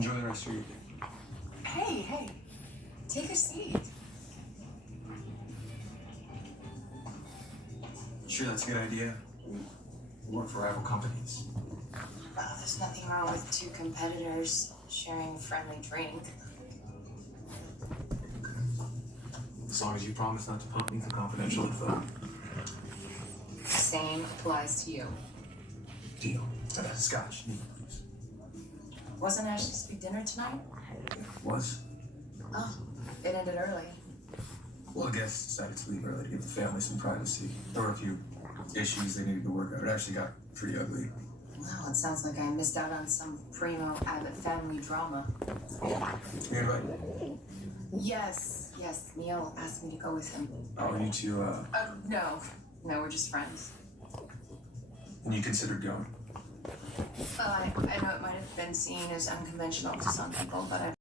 Enjoy the rest of your evening. Hey, take a seat. Sure, that's a good idea. We work for rival companies. Well, there's nothing wrong with two competitors sharing a friendly drink. As long as you promise not to pump me for confidential info. Same applies to you. Deal. Scotch, neat, please. Wasn't Ashley's big dinner tonight? Was? Oh, it ended early. Well, I guess decided to leave early to give the family some privacy. There were a few issues they needed to work out. It actually got pretty ugly. Well, it sounds like I missed out on some primo Abbott family drama. You invite? Yes, Neil asked me to go with him. Oh, you two, No, we're just friends. and you considered going? Well, I know it might have been seen as unconventional to some people, but I